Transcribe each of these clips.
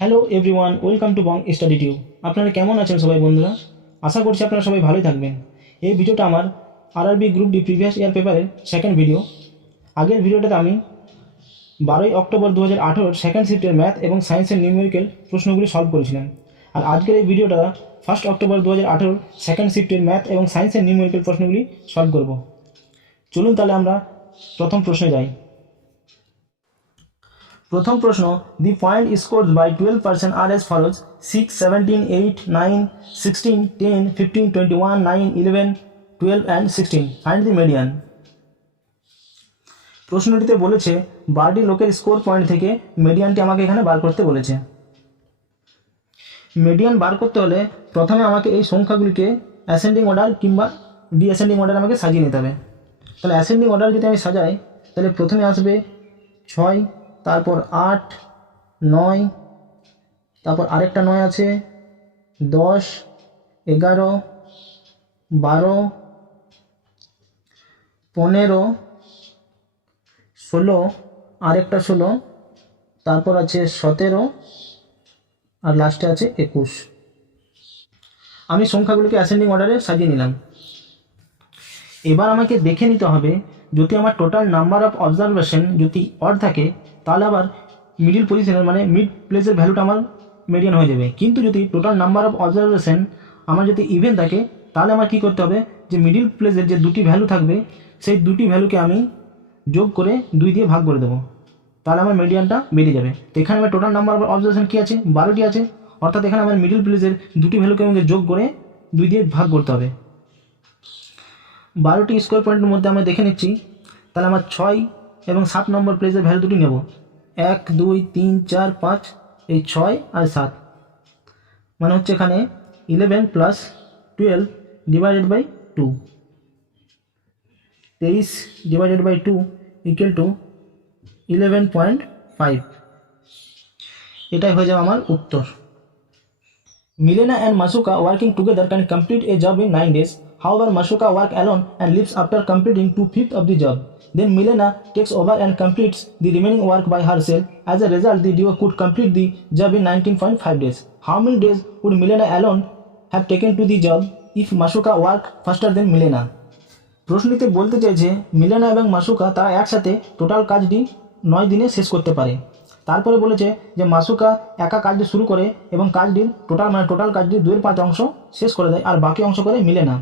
Hello everyone, welcome to Bong study tube. আপনারা কেমন আছেন সবাই বন্ধুরা? আশা করছি আপনারা সবাই ভালোই থাকবেন। এই ভিডিওটা আমার RRB group D previous year পেপারের সেকেন্ড ভিডিও। আগের ভিডিওটাতে আমি 12 অক্টোবর 2018 সেকেন্ড শিফটের ম্যাথ এবং সায়েন্সের নিউমেরিক্যাল প্রশ্নগুলি সলভ করেছিলাম। আর আজকের এই ভিডিওটা 1 অক্টোবর 2018 সেকেন্ড শিফটের ম্যাথ এবং সায়েন্সের নিউমেরিক্যাল প্রশ্নগুলি সলভ করব। চলুন তাহলে আমরা প্রথম প্রশ্নে যাই। প্রথম প্রশ্ন, the point scored by 12% are as follows: 6, 17, 8, 9, 16, 10, 15, 21, 9, 11, 12 and 16। Find the median. প্রশ্নটিতে বলেছে 12টি লোকের স্কোর পয়েন্ট থেকে মিডিয়ানটি আমাকে এখানে বার করতে বলেছে। মিডিয়ান বার করতে হলে প্রথমে আমাকে এই সংখ্যাগুলিকে অ্যাসেন্ডিং অর্ডার কিংবা ডিঅ্যাসেন্ডিং অর্ডার আমাকে সাজিয়ে নিতে হবে। তাহলে অ্যাসেন্ডিং অর্ডার যদি আমি সাজাই তাহলে প্রথমে আসবে 6, তারপর 8, 9, তারপর আরেকটা 9 আছে, 10, 11, 12, 15, 16, আরেকটা 16, তারপর আছে 17 আর লাস্টে আছে 21। আমি সংখ্যাগুলোকে অ্যাসেন্ডিং অর্ডারে সাজিয়ে নিলাম। এবার আমাকে দেখে নিতে হবে যদি আমার টোটাল নাম্বার অফ অবজারভেশন যদি অড থাকে তাহলে আবার মিডিল পজিশনের মানে মিড প্লেসের ভ্যালুটা আমার মিডিয়ান হয়ে যাবে। কিন্তু যদি টোটাল নাম্বার অফ অবজারভেশন আমার যদি ইভেন থাকে তাহলে আমার কী করতে হবে, যে মিডিল প্লেসের যে দুটি ভ্যালু থাকবে সেই দুটি ভ্যালুকে আমি যোগ করে 2 দিয়ে ভাগ করে দেবো, তাহলে আমার মিডিয়ানটা বেরিয়ে যাবে। তো এখানে আমার টোটাল নাম্বার অফ অবজারভেশন কী আছে, 12টি আছে, অর্থাৎ এখানে আমার মিডিল প্লেসের দুটি ভ্যালুকে আমাকে যোগ করে 2 দিয়ে ভাগ করতে হবে। 12টি স্কোয়ার পয়েন্টের মধ্যে আমরা দেখে নিচ্ছি, তাহলে আমার 6 এবং 7 নম্বর প্লেসের ভ্যালু দুটি নেব। 1, 2, 3, 4, 5, এই 6 আর 7 মানে হচ্ছে এখানে 11 plus 12 divided by 2, 23 divided by 2 equal to 11.5। এটাই হয়ে যাবে আমার উত্তর। Milena and Masuka working together can complete a job in 9 days. However, Masuka works alone and leaves after completing 2/5 of the job. Then Milena takes over and completes the remaining work by herself. As a result, the duo could complete the job in 19.5 days. How many days would Milena alone have taken to the job if Masuka worked faster than Milena? প্রশ্নটিতে বলতে চাইছে Milena এবং মাসুকা তারা একসাথে total কাজটি 9 দিনে শেষ করতে পারে। তারপরে বলেছে যে মাসুকা একা কাজটি শুরু করে এবং কাজটির টোটাল কাজটি 2/5 অংশ শেষ করে দেয় আর বাকি অংশ করে মিলেনা।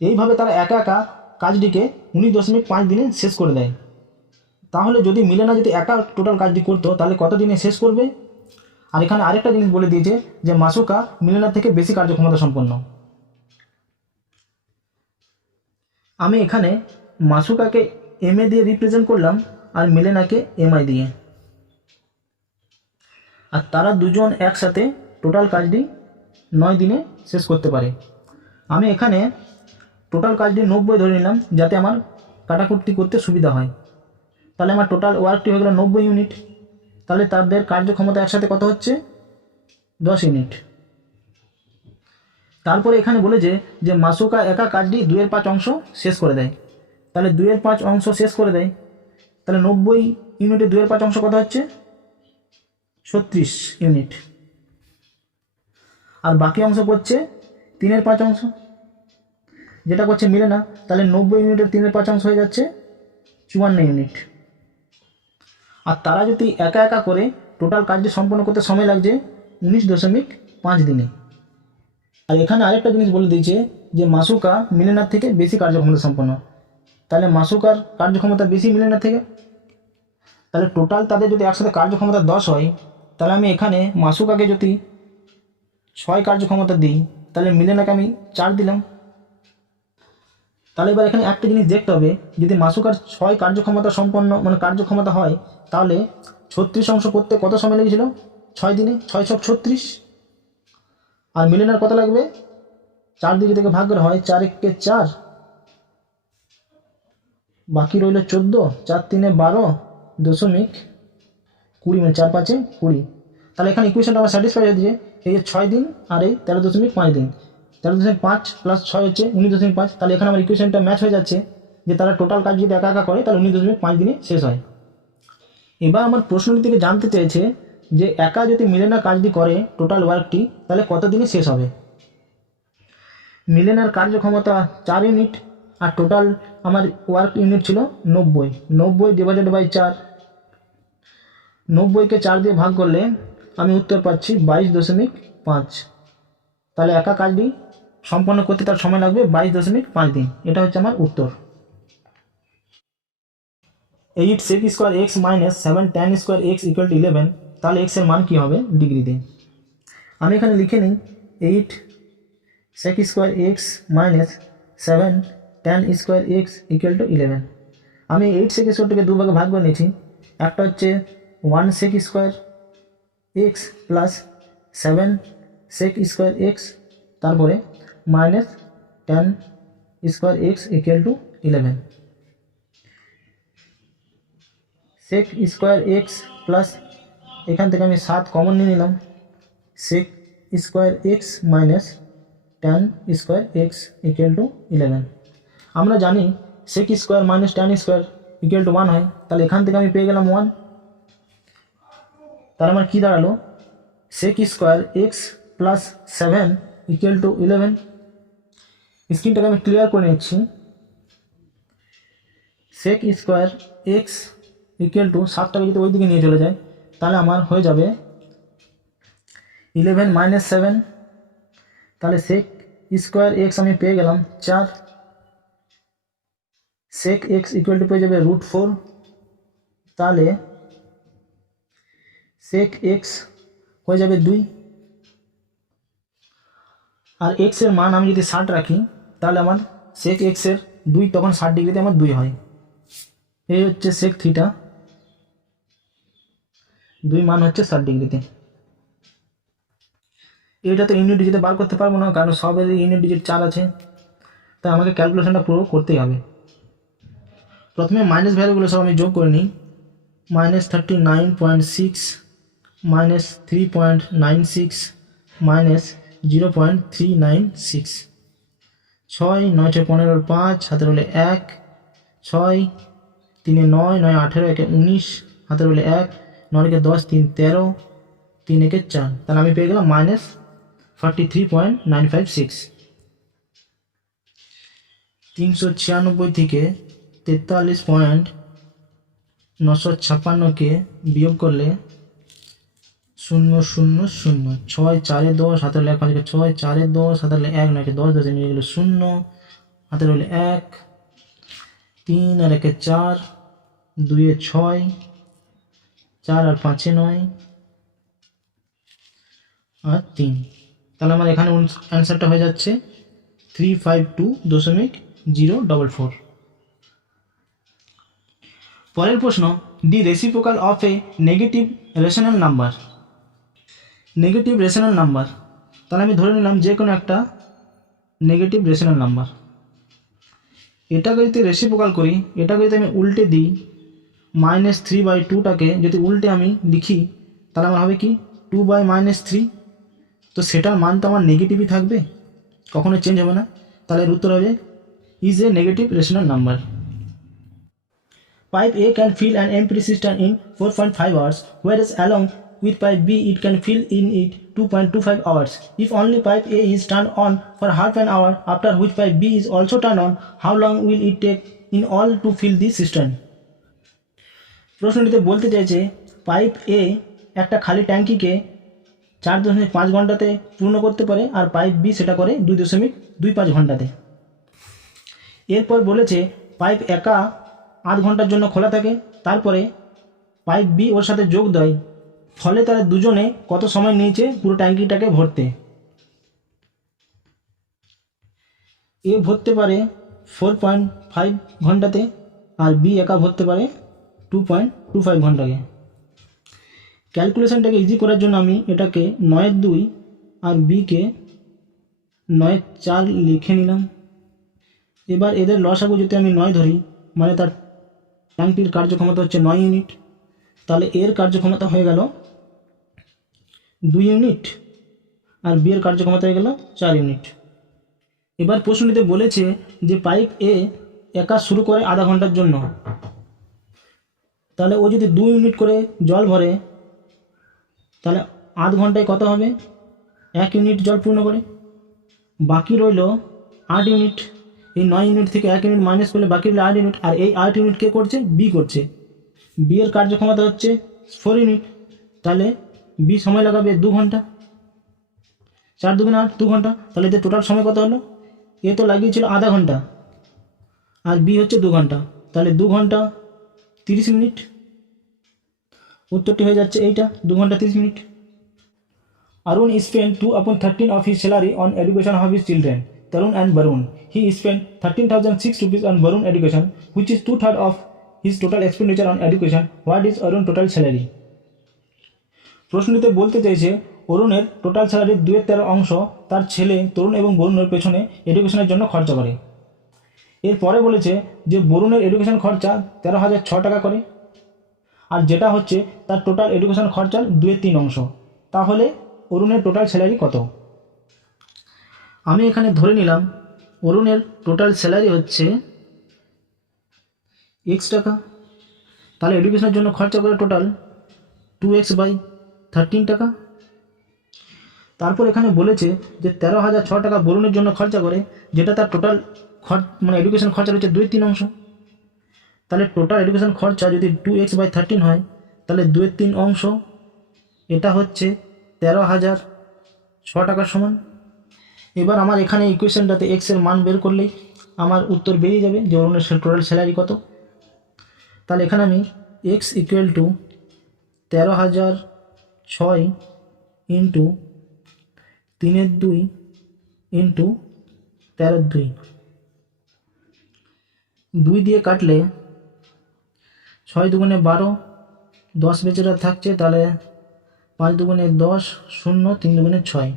এইভাবে তারা একা একা কাজটিকে 19.5 দিনে শেষ করে দেয়। তাহলে যদি মিলেনা যদি একা টোটাল কাজটি করতো তাহলে কত দিনে শেষ করবে? আর এখানে আরেকটা জিনিস বলে দিয়েছে যে মাসুকা মিলেনার থেকে বেশি কার্যক্ষমতা সম্পন্ন। আমি এখানে মাসুকাকে এমএ দিয়ে রিপ্রেজেন্ট করলাম আর মিলেনাকে এমআই দিয়ে, আর তারা দুজন একসাথে টোটাল কাজটি 9 দিনে শেষ করতে পারে। আমি এখানে টোটাল কাজটি 90 ধরে নিলাম যাতে আমার কাটাকুটি করতে সুবিধা হয়। তাহলে আমার টোটাল ওয়ার্কটি হয়ে গেল 90 ইউনিট। তাহলে তাদের কার্যক্ষমতা একসাথে কত হচ্ছে? 10 ইউনিট। তারপরে এখানে বলেছে যে মাসুকা একা কাজটি 2/5 অংশ শেষ করে দেয়। তাহলে 2/5 অংশ শেষ করে দেয়, তাহলে 90 ইউনিটে 2/5 অংশ কত হচ্ছে? 36 ইউনিট। আর বাকি অংশ করছে 3/5 অংশ, যেটা করছে মিলেনা। তাহলে 90 ইউনিটের 3/5 অংশ হয়ে যাচ্ছে 54 ইউনিট। আর তারা যদি একা একা করে টোটাল কাজটি সম্পন্ন করতে সময় লাগছে 19.5 দিনে। আর এখানে আরেকটা জিনিস বলে দিয়েছে যে মাসুকা মিলেনার থেকে বেশি কার্যক্ষমতা সম্পন্ন। তাহলে মাসুকার কার্যক্ষমতা বেশি মিলেনার থেকে। তাহলে টোটাল তাদের যদি একসাথে কার্যক্ষমতা 10 হয়, তাহলে আমি এখানে মাসুকাকে যদি 6 কার্যক্ষমতা দিই তাহলে মিলেনাকে আমি 4 দিলাম। তাহলে এবার এখানে একটা জিনিস দেখতে হবে, যদি মাসুকার 6 কার্যক্ষমতা সম্পন্ন মানে কার্যক্ষমতা হয় তাহলে 36 অংশ করতে কত সময় লেগেছিল? 6 দিনে। 6 × 36। আর মিলেনার কত লাগবে? 4 দিকে থেকে ভাগ করে হয় 4 × 1 = 4, বাকি রইল 14, 4 × 3 = 12.20 মানে 4 × 5 = 20। তাহলে এখানে ইকুয়েশনটা আমার স্যাটিসফাই হয়ে দিয়েছে। এই যে 6 দিন আর এই 13.5 দিন, 13.5 + 6 হচ্ছে 19.5। তাহলে এখানে আমার ইকুয়েশনটা ম্যাচ হয়ে যাচ্ছে যে তারা টোটাল কাজ যদি একা একা করে তাহলে 19.5 দিনে শেষ হয়। এবার আমার প্রশ্নটি থেকে জানতে চেয়েছে যে একা যদি মিলেনা কাজটি করে টোটাল ওয়ার্কটি তাহলে কত দিনে শেষ হবে। মিলেনার কার্যক্ষমতা 4 ইউনিট আর টোটাল আমার ওয়ার্ক ইউনিট ছিল 90। 90 ডিভাইডেড বাই 4, 90কে 4 দিয়ে ভাগ করলে আমি উত্তর পাচ্ছি 22.5। তাহলে একা কাজটি সম্পন্ন করতে তার সময় লাগবে 22.5 দিন। এটা হচ্ছে আমার উত্তর। 8 sec square x minus 7 tan square x equal to 11। তাহলে এক্সের মান কী হবে ডিগ্রিতে। আমি এখানে লিখে নিই 8 sec square x minus 7 tan square x equal to 11। আমি 8 sec স্কোয়ারটাকে দুভাগে ভাগ করে নিয়েছি। একটা হচ্ছে 1 sec square x plus 7 sec square x, তারপরে minus tan square x equal to 11। sec square x plus এখান থেকে আমি 7 কমন নিয়ে নিলাম, sec square x minus tan square x equal to 11। আমরা জানি sec square minus tan square equal to 1 হয়, তাহলে এখান থেকে আমি পেয়ে গেলাম 1। তার আমার কী দাঁড়ালো sec square x plus 7 equal to 11। স্ক্রিনটাকে আমি ক্লিয়ার করে নিচ্ছি। sec square x equal to 7টাকে যদি ওই দিকে নিয়ে চলে যায় তাহলে আমার হয়ে যাবে 11 মাইনাস 7। তাহলে sec স্কোয়ার এক্স আমি পেয়ে গেলাম 4। sec এক্স ইকুয়াল টু পেয়ে যাবে √4। তাহলে sec এক্স হয়ে যাবে 2। আর এক্সের মান আমি যদি 60 রাখি তাহলে আমার sec এক্সের 2 তখন 60 ডিগ্রিতে আমার 2 হয়। এই হচ্ছে sec থিটা, 2 মান হচ্ছে 60 ডিগ্রিতে। এটা তো ইউনিট ডিজিটে বার করতে পারবো না, কারণ সবের ইউনিট ডিজিট 4 আছে, তাই আমাকে ক্যালকুলেশনটা পুরো করতেই হবে। প্রথমে মাইনাস ভ্যালুগুলো সব আমি যোগ করে নিই। -39.6 মাইনাস 3.96 মাইনাস 0.396। 6 9 6 15 5 হাতের হলে 1, 6 3 9 9 18 1 19 হাতের হলে 1, 9 10 3 13 3 1 4। তাহলে আমি পেয়ে গেলাম -43.956। 396 থেকে 43.956কে বিয়োগ করলে 0 0 0 6 4 10 হাতের হলে 1 5 6 4 10 হাতের হলে 1 9 10 10 নিয়ে গেলে 0 হাতের হলে 1 3 আর 1 4 2 6 4 আর 5 9 আর 3। তাহলে আমার এখানে অ্যান্সারটা হয়ে যাচ্ছে 352.044। পরের প্রশ্ন, the reciprocal of a negative rational number. Negative rational number, তাহলে আমি ধরে নিলাম যে কোনো একটা নেগেটিভ রেশনাল নাম্বার। এটাকে যদি রেসিপ্রোকাল করি, এটাকে যদি আমি উল্টে দিই, -3/2টাকে যদি উল্টে আমি লিখি তাহলে আমার হবে কি 2/-3। তো সেটার মান তো আমার নেগেটিভই থাকবে, কখনো চেঞ্জ হবে না। তাহলে এর উত্তর হবে is a negative rational number. Pipe A can fill an empty cistern in 4.5 hours, whereas along with pipe B it can fill in it 2.25 hours. If only pipe A is turned on for half an hour, after which pipe B is also turned on, how long will it take in all to fill the cistern? প্রশ্নটিতে বলতে চাইছে pipe এ একটা খালি ট্যাঙ্কিকে 4.5 ঘন্টাতে পূর্ণ করতে পারে, আর pipe B সেটা করে 2.25 ঘন্টাতে। এরপর বলেছে পাইপ একা আধ ঘন্টার জন্য খোলা থাকে, তারপরে পাইপ বি ওর সাথে যোগ দেয়, ফলে তারা দুজনে কত সময় নিয়েছে পুরো ট্যাঙ্কিটাকে ভরতে। এ ভরতে পারে 4.5 ঘন্টাতে আর বি একা ভরতে পারে 2.25 ঘন্টাকে। ক্যালকুলেশনটাকে ইজি করার জন্য আমি এটাকে 9/2 আর বিকে 9/4 লিখে নিলাম। এবার এদের লসাগু যদি আমি 9 ধরি, মানে তার ট্যাঙ্কটির কার্যক্ষমতা হচ্ছে 9 ইউনিট, তাহলে এর কার্যক্ষমতা হয়ে গেল 2 ইউনিট আর বি এর কার্যক্ষমতা হয়ে গেল 4 ইউনিট। এবার প্রশ্নটিতে বলেছে যে পাইপ এ একা শুরু করে আধা ঘন্টার জন্য, তাহলে ও যদি 2 ইউনিট করে জল ভরে তাহলে আধ ঘন্টায় কত হবে? 1 ইউনিট জল পূর্ণ করে। বাকি রইল 8 ইউনিট। এই 9 ইউনিট থেকে 1 ইউনিট মাইনাস করলে বাকি রইল 8 ইউনিট। আর এই 8 ইউনিট কে করছে? বি করছে। বি এর কার্যক্ষমতা হচ্ছে 4 ইউনিট। তাহলে বি সময় লাগাবে 2 ঘন্টা। 4 2 8, 2 ঘন্টা। তাহলে এতে টোটাল সময় কত হলো? এ তো লাগিয়েছিল আধা ঘন্টা আর বি হচ্ছে 2 ঘন্টা। তাহলে 2 ঘন্টা 30 মিনিট। উত্তরটি হয়ে যাচ্ছে এইটা, 2 ঘন্টা 30 minute. Arun spent 2/13 of his salary on education of his children, Tarun and Barun. He spent 13,006 rupees on Barun education, which is 2/3 of his total expenditure on education. What is Arun total salary? প্রশ্নটিতে বলতে চাইছে অরুণের total স্যালারির 2/13 অংশ তার ছেলে তরুণ এবং বরুণের পেছনে এডুকেশনের জন্য খরচা করে। এরপরে বলেছে যে বরুণের এডুকেশন খরচা 13,006 টাকা করে, আর যেটা হচ্ছে তার টোটাল এডুকেশন খরচার 2/3 অংশ। তাহলে অরুণের টোটাল স্যালারি কত? আমি এখানে ধরে নিলাম অরুণের টোটাল স্যালারি হচ্ছে x টাকা। তাহলে এডুকেশনের জন্য খরচা করে টোটাল 2x/13 টাকা। তারপর এখানে বলেছে যে 13,006 টাকা বরুণের জন্য খরচা করে, যেটা তার টোটাল মানে এডুকেশন খরচা হচ্ছে 2/3 অংশ। তাহলে টোটাল এডুকেশন খরচা যদি 2x/13 হয়, তাহলে 2/3 অংশ, এটা হচ্ছে 13,006 টাকার সমান। এবার আমার এখানে ইকুয়েশনটাতে x এর মান বের করলেই আমার উত্তর বেরিয়ে যাবে যে অরুণের টোটাল স্যালারি কত। তাহলে এখানে আমি x = 13,006 ইন্টু 3/2 ইন্টু 13/2, 2 দিয়ে কাটলে 6 দুগুণে 12, 10 বেচেরা থাকছে, তাহলে 5 দুগুণে 10, 0, 3 দুগুণে 6।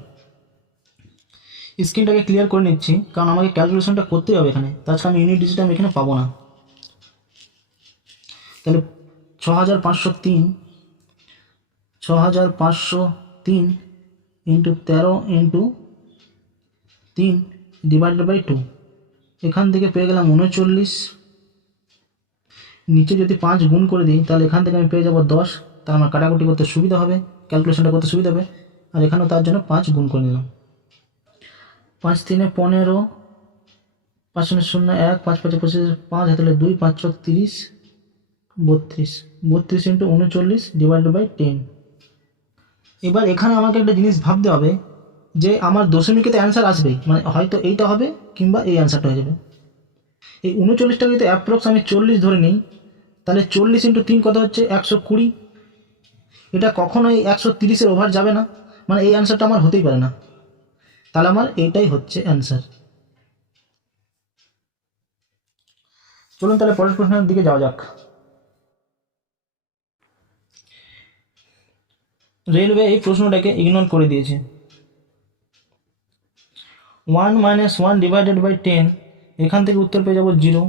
স্ক্রিনটাকে ক্লিয়ার করে নিচ্ছি কারণ আমাকে ক্যালকুলেশনটা করতেই হবে এখানে, তাছাড়া আমি ইউনিট ডিজিট আমি এখানে পাবো না। তাহলে 6,503 ইন্টু 13 ইন্টু 3 /2। এখান থেকে পেয়ে গেলাম 39। নিচে যদি 5 গুণ করে দিই তাহলে এখান থেকে আমি পেয়ে যাব 10। তার আমার কাটাকুটি করতে সুবিধা হবে, ক্যালকুলেশনটা করতে সুবিধা হবে। আর এখানেও তার জন্য 5 গুণ করে নিলাম। 5 3 15, 5 0 0 1, 5 5 25, 5 হাতে 2, 5 4 30, 32। 32 ইন্টু 39 /10। এবার এখানে আমাকে একটা জিনিস ভাবতে হবে যে আমার দশমিকেতে অ্যান্সার আসবেই, মানে হয়তো এইটা হবে কিংবা এই অ্যান্সারটা হয়ে যাবে। এই 39টাকে যদি অ্যাপ্রক্স আমি 40 ধরে নিই, তাহলে 40 ইন্টু 3 কত হচ্ছে? 120। এটা কখনোই 130-এর ওভার যাবে না, মানে এই অ্যান্সারটা আমার হতেই পারে না। তাহলে আমার এইটাই হচ্ছে অ্যান্সার। চলুন তাহলে পরের প্রশ্নের দিকে যাওয়া যাক। রেলওয়ে এই প্রশ্নটাকে ইগনোর করে দিয়েছে। 1 - 1 / 10, এখান থেকে উত্তর পেয়ে যাবো 0।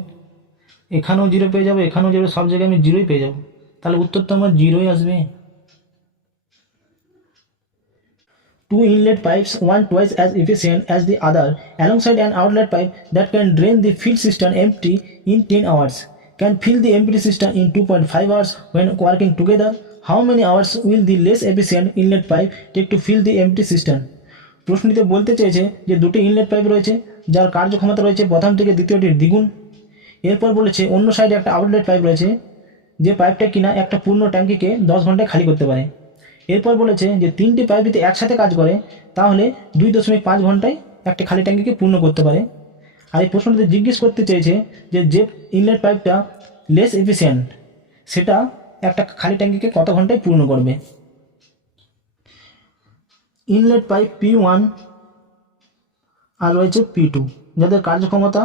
এখানেও 0 পেয়ে যাবো, এখানেও 0, সব জায়গায় আমি 0ই পেয়ে যাবো। তাহলে উত্তর তো আমার 0ই আসবে। 2 inlet pipes, one twice as efficient as the other, alongside an outlet pipe that can drain the filled cistern empty in 10 hours, can fill the empty cistern in 2.5 hours when working together. How many hours will the less efficient inlet pipe take to fill the empty cistern? প্রশ্নটিতে বলতে চেয়েছে যে দুটি inlet pipe রয়েছে যার কার্যক্ষমতা রয়েছে প্রথম থেকে দ্বিতীয়টির দ্বিগুণ। এরপর বলেছে অন্য সাইডে একটা আউটলেট পাইপ রয়েছে যে পাইপটা কিনা একটা পূর্ণ ট্যাঙ্কিকে 10 ঘন্টায় খালি করতে পারে। এরপর বলেছে যে 3টি পাইপ যদি একসাথে কাজ করে তাহলে 2.5 ঘন্টায় একটা খালি ট্যাঙ্কিকে পূর্ণ করতে পারে। আর এই প্রশ্নটিতে জিজ্ঞেস করতে চেয়েছে যে ইনলেট পাইপটা লেস এফিসিয়েন্ট সেটা একটা খালি ট্যাঙ্কিকে কত ঘন্টায় পূর্ণ করবে। ইনলেট পাইপ P1 আর রয়েছে P2 যাদের কার্যক্ষমতা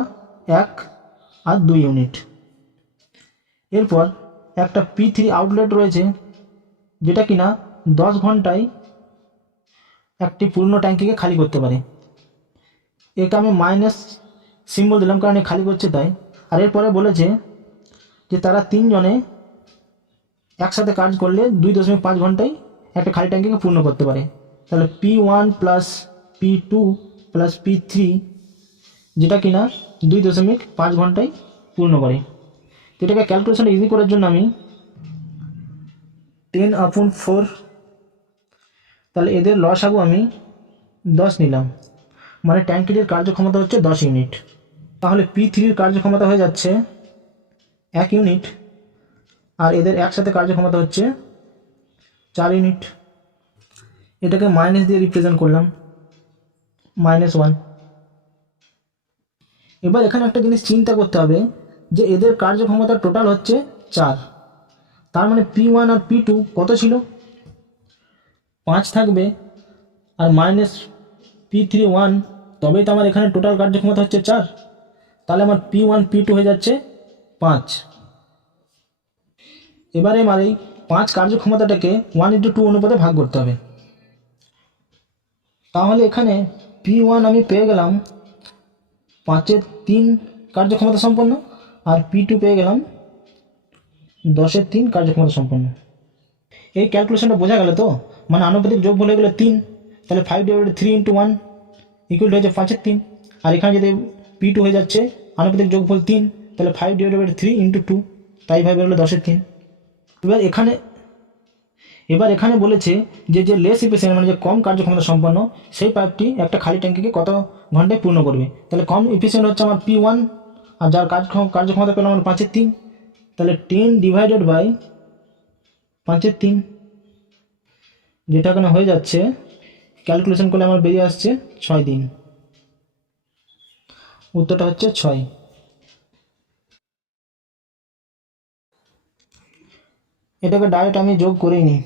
1 আর 2 ইউনিট। এরপর একটা P3 আউটলেট রয়েছে যেটা কিনা 10 ঘন্টায় একটি পূর্ণ ট্যাঙ্কিকে খালি করতে পারে। একে আমি মাইনাস সিম্বল দিলাম কারণ খালি করছে তাই। আর এরপরে বলেছে যে তারা 3 জনে একসাথে কাজ করলে 2.5 ঘন্টায় একটা খালি ট্যাঙ্কিকে পূর্ণ করতে পারে। তাহলে P1 + P2 + P3 যেটা কিনা 2.5 ঘন্টায় পূর্ণ করে। এটাকে ক্যালকুলেশন ইজি করার জন্য আমি 10/4 তাহলে এদের লসাগু আমি 10 নিলাম, মানে ট্যাঙ্কিটির কার্যক্ষমতা হচ্ছে 10 ইউনিট। তাহলে P3-র কার্যক্ষমতা হয়ে যাচ্ছে 1 ইউনিট, আর এদের একসাথে কার্যক্ষমতা হচ্ছে 4 ইউনিট। এটাকে মাইনাস দিয়ে রিপ্রেজেন্ট করলাম, -1। এবার এখানে একটা জিনিস চিন্তা করতে হবে যে এদের কার্যক্ষমতা টোটাল হচ্ছে 4, তার মানে P1 আর P2 কত ছিল? 5 থাকবে, আর মাইনাস P3 1, তবেই তো আমার এখানে টোটাল কার্যক্ষমতা হচ্ছে 4। তাহলে আমার P1 P2 হয়ে যাচ্ছে 5। এবারে আমার এই 5 কার্যক্ষমতাটাকে 1:2 অনুপাতে ভাগ করতে হবে। তাহলে এখানে P1 আমি পেয়ে গেলাম 5/3 কার্যক্ষমতা সম্পন্ন, আর P2 পেয়ে গেলাম 10/3 কার্যক্ষমতা সম্পন্ন। এই ক্যালকুলেশনটা বোঝা গেল তো? মানে আনুপাতিক যোগফল হয়ে গেলো 3, তাহলে 5/3 × 1 ইকুয়াল হয়ে যাচ্ছে 5/3। আর এখানে যদি P2 হয়ে যাচ্ছে আনুপাতিক যোগফল 3, তাহলে 5/3 × 2, তাই ভাবে হলো 10/3। এবার এখানে বলেছে যে লেস ইফিসিয়েন্ট মানে যে কম কার্যক্ষমতা সম্পন্ন সেই পাইপটি একটা খালি ট্যাঙ্কিকে কত ঘন্টায় পূর্ণ করবে। তাহলে কম ইফিসিয়েন্ট হচ্ছে আমার P1, আর যার কার্যক্ষমতা পেলাম আমার 5/3, তাহলে 10 ডিভাইডেড বাই 5/3, যেটা এখানে হয়ে যাচ্ছে ক্যালকুলেশন করলে আমার বেরিয়ে আসছে 6 দিন। উত্তরটা হচ্ছে 6। এটাকে ডাইরেক্ট আমি যোগ করেই নিই।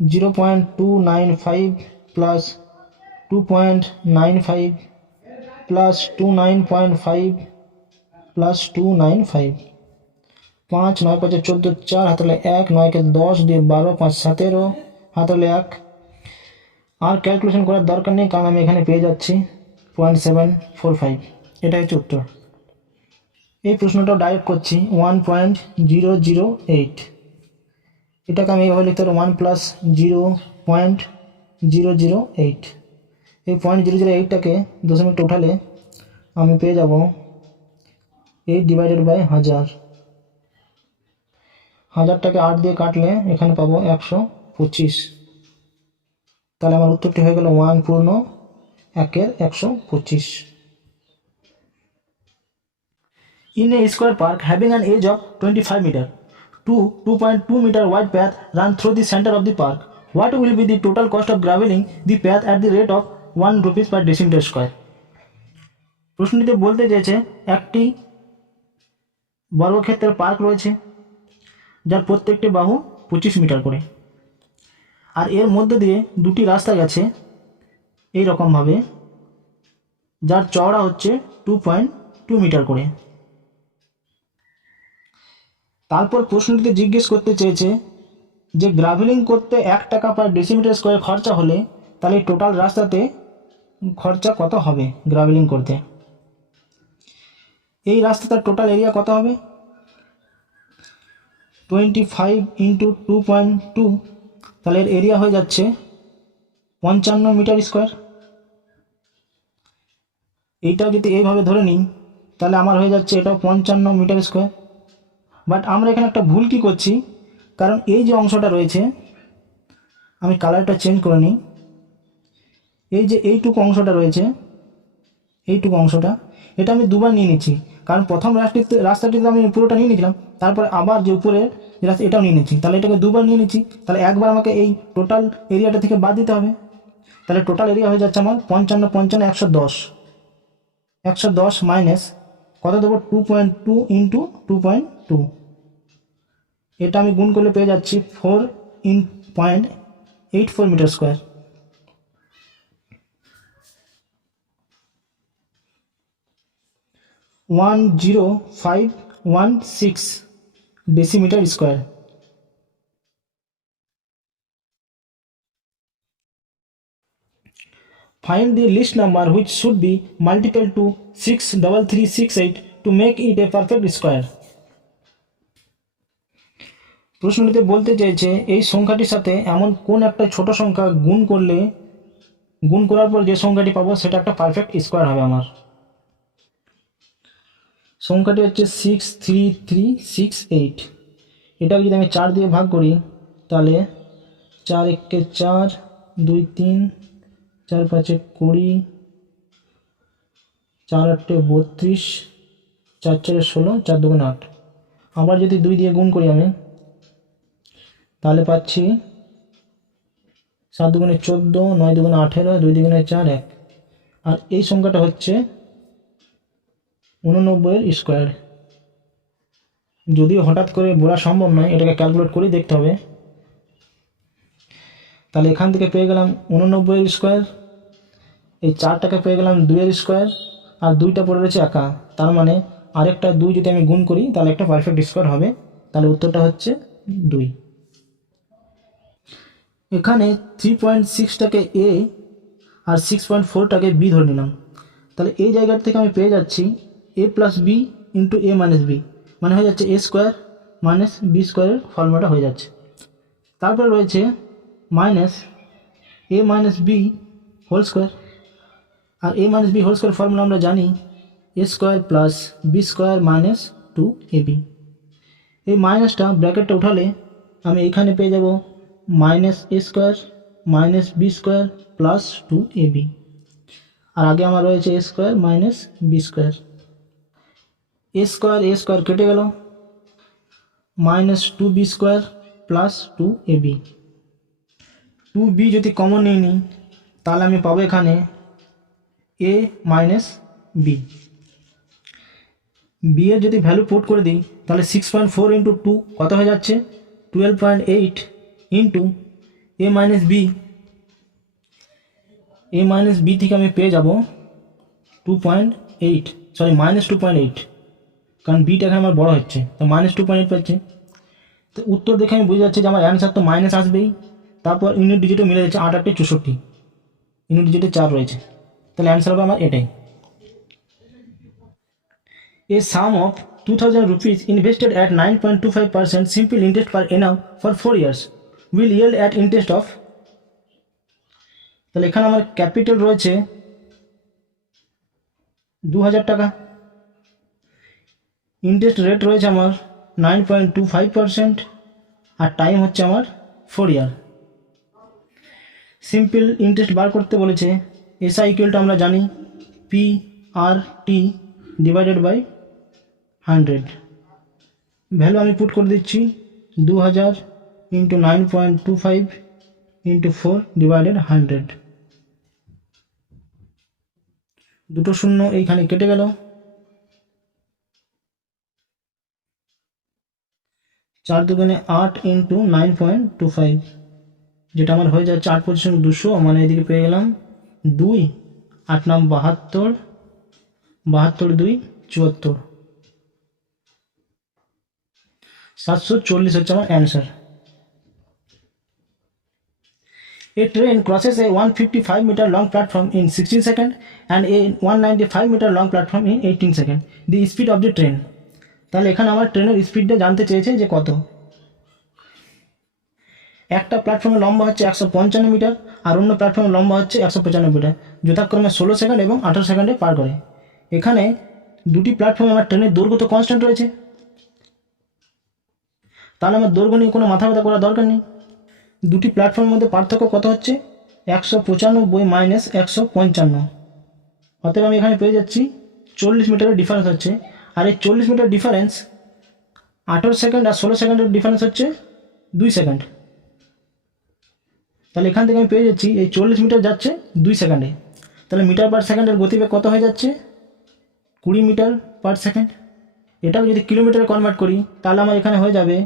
0.295 প্লাস 2.95 প্লাস 29.5 প্লাস 295, 5 9 5 14, 4 হাতলে 1, 9 কে 10 দিয়ে 12, 5 17 হাতলে 1। আর ক্যালকুলেশন করার দরকার নেই, কারণ আমি এখানে পেয়ে যাচ্ছি 0.745। এটা হচ্ছে উত্তর। এই প্রশ্নটাও ডাইরেক্ট করছি 1.008। এটাকে আমি এইভাবে লিখতে পারি 1 + 0.008। এই 0.008টাকে দশমিকটা উঠালে আমি পেয়ে যাব 8 ডিভাইডেড বাই 1000। 1000টাকে 8 দিয়ে কাটলে এখানে পাবো 125। তাহলে আমার উত্তরটি হয়ে গেল 1/125। In a square park having an edge of 25 meter, 2.2 meter wide path run through the center of the park. What will be the total cost of graveling the path at the rate of 1 rupees per decimeter square? প্রশ্নটিতে বলতে চেয়েছে একটি বর্গক্ষেত্রের park রয়েছে যার প্রত্যেকটি বাহু 25 metre করে, আর এর মধ্য দিয়ে দুটি রাস্তা গেছে এই রকমভাবে, যার চওড়া হচ্ছে 2.2 মিটার করে। তারপর প্রশ্নটিতে জিজ্ঞেস করতে চেয়েছে যে গ্রাভেলিং করতে 1 টাকা পার ডেসিমিটার স্কোয়ার খরচা হলে তাহলে টোটাল রাস্তাতে খরচা কত হবে গ্রাভেলিং করতে। এই রাস্তাটার টোটাল এরিয়া কত হবে? 25 × 2.2, তাহলে এর এরিয়া হয়ে যাচ্ছে 55 মিটার স্কোয়ার। এইটাও যদি এইভাবে ধরে নিই তাহলে আমার হয়ে যাচ্ছে এটাও 55 মিটার স্কোয়ার। বাট আমরা এখানে একটা ভুল কি করছি, কারণ এই যে অংশটা রয়েছে, আমি কালারটা চেঞ্জ করে নিই। এই যে এইটুকু অংশটা রয়েছে, এইটুকু অংশটা, এটা আমি দুবার নিয়ে নিচ্ছি, কারণ প্রথম রাস্তাটিতে আমি পুরোটা নিয়ে নিয়েছিলাম, তারপরে আবার যে উপরের রাস্তা এটাও নিয়ে নিচ্ছি, তাহলে এটাকে দুবার নিয়ে নিচ্ছি। তাহলে একবার আমাকে এই টোটাল এরিয়াটা থেকে বাদ দিতে হবে। তাহলে টোটাল এরিয়া হয়ে যাচ্ছে আমার 55 55 110। 110 মাইনাস কত দেবো? 2.2 × 2.2। এটা আমি গুণ করলে পেয়ে যাচ্ছি 4.84 metre square. (10516 decimeter square). Find the list number which should be multiple to 63368 to make it a perfect square. প্রশ্নটিতে বলতে চেয়েছে এই সংখ্যাটির সাথে এমন কোন একটা ছোট সংখ্যা গুণ করার পর যে সংখ্যাটি পাবো সেটা একটা পারফেক্ট স্কোয়ার হবে আমার। সংখ্যাটি হচ্ছে 63368। এটাকে যদি আমি 4 দিয়ে ভাগ করি তাহলে 4 × 4 2 3 4 5 20, 4 8 32, 4 4 16, 4 2 8। আবার যদি 2 দিয়ে গুণ করি আমি, তাহলে পাচ্ছি 7 2 14, 9 2 18, 2 2 4 1। আর এই সংখ্যাটা হচ্ছে 89 এর স্কোয়ার। যদিও হঠাৎ করে বলা সম্ভব নয়, এটাকে ক্যালকুলেট করেই দেখতে হবে। তাহলে এখান থেকে পেয়ে গেলাম 89 এর স্কোয়ার, এই 4টাকে পেয়ে গেলাম 2 এর স্কোয়ার, আর 2টা পড়ে রয়েছে একা। তার মানে আরেকটা 2 যদি আমি গুণ করি তাহলে একটা পারফেক্ট স্কোয়ার হবে। তাহলে উত্তরটা হচ্ছে 2। এখানে 3.6টাকে এ আর 6.4টাকে বি ধরে নিলাম। তাহলে এই জায়গা থেকে আমি পেয়ে যাচ্ছি এ প্লাস বি ইন্টু এ মাইনাস বি, মানে হয়ে যাচ্ছে এ স্কোয়ার মাইনাস বি স্কোয়ারের ফর্মুলাটা হয়ে যাচ্ছে। তারপরে রয়েছে minus a minus b whole square. আর a minus b whole square formula আমরা জানি a square plus b square minus 2ab। এই মাইনাসটা ব্র্যাকেটটা উঠালে আমি এখানে পেয়ে যাব minus a square minus b square plus 2ab। আর আগে আমার রয়েছে a square minus b square. A square কেটে গেল, minus 2b square plus 2ab। 2b যদি কমন নিয়ে নিই তাহলে আমি পাবো এখানে a মাইনাস বি। বি এর যদি ভ্যালু পুট করে দিই তাহলে 6.4 ইন্টু 2 কত হয়ে যাচ্ছে 12.8 ইন্টু এ মাইনাস বি। এ মাইনাস বি থেকে আমি পেয়ে যাব 2.8, সরি মাইনাস 2.8, কারণ বিটা এখানে আমার বড় হচ্ছে, তো মাইনাস 2.8 পাচ্ছে। তো উত্তর দেখে আমি বুঝে যাচ্ছি যে আমার অ্যান্সার তো মাইনাস আসবেই। তারপর ইউনিট ডিজিটও মিলে যাচ্ছে 8 8 64, ইউনিট ডিজিটে 4 রয়েছে, তাহলে অ্যান্সার হবে আমার এটাই। A sum of 2000 rupees invested at 9.25% simple interest per annum for 4 years will yield at interest of, তাহলে এখানে আমার ক্যাপিটাল রয়েছে 2000 টাকা, ইন্টারেস্ট রেট রয়েছে আমার 9.25%, আর টাইম হচ্ছে আমার 4 ইয়ার। সিম্পল ইন্টারেস্ট বার করতে বলেছে, এসআই ইকুয়ালটা আমরা জানি PRT ডিভাইডেড বাই 100। ভ্যালু আমি পুট করে দিচ্ছি 2000 ইন্টু 9.25 ইন্টু 4 ডিভাইডেড 100। দুটো শূন্য এইখানে কেটে গেল, 4 দুগুণে 8 ইন্টু 9.25, যেটা আমার হয়ে যাচ্ছে 8 পজিশন 200, মানে এদিকে পেয়ে গেলাম 2, 8 নাম 72, 72 2 74, 740 হচ্ছে আমার answer. A train crosses a 155 meter long platform in 16 seconds and a 195 meter long platform in 18 seconds. The speed of the train. তাহলে এখানে আমার ট্রেনের স্পিডটা জানতে চেয়েছে যে কত। একটা প্ল্যাটফর্মের লম্বা হচ্ছে 155 মিটার আর অন্য প্ল্যাটফর্মের লম্বা হচ্ছে 195 মিটার, যথাক্রমে 16 সেকেন্ড এবং 18 সেকেন্ডে পার করে। এখানে দুটি প্ল্যাটফর্মে আমার ট্রেনের দৈর্ঘ্য তো কনস্ট্যান্ট রয়েছে, তাহলে আমার দৈর্ঘ্য নিয়ে কোনো মাথা ব্যথা করার দরকার নেই। দুটি প্ল্যাটফর্মের মধ্যে পার্থক্য কত হচ্ছে 195 মাইনাস 155, অতএব আমি এখানে পেয়ে যাচ্ছি 40 মিটারের ডিফারেন্স হচ্ছে। আর এই 40 মিটার ডিফারেন্স 18 সেকেন্ড আর 16 সেকেন্ডের ডিফারেন্স হচ্ছে 2 সেকেন্ড। তাহলে এখান থেকে আমি পেয়ে যাচ্ছি এই 40 মিটার যাচ্ছে 2 সেকেন্ডে, তাহলে মিটার পার সেকেন্ডের গতিবেগ কত হয়ে যাচ্ছে 20 মিটার পার সেকেন্ড। এটাও যদি কিলোমিটারে কনভার্ট করি তাহলে আমার এখানে হয়ে যাবে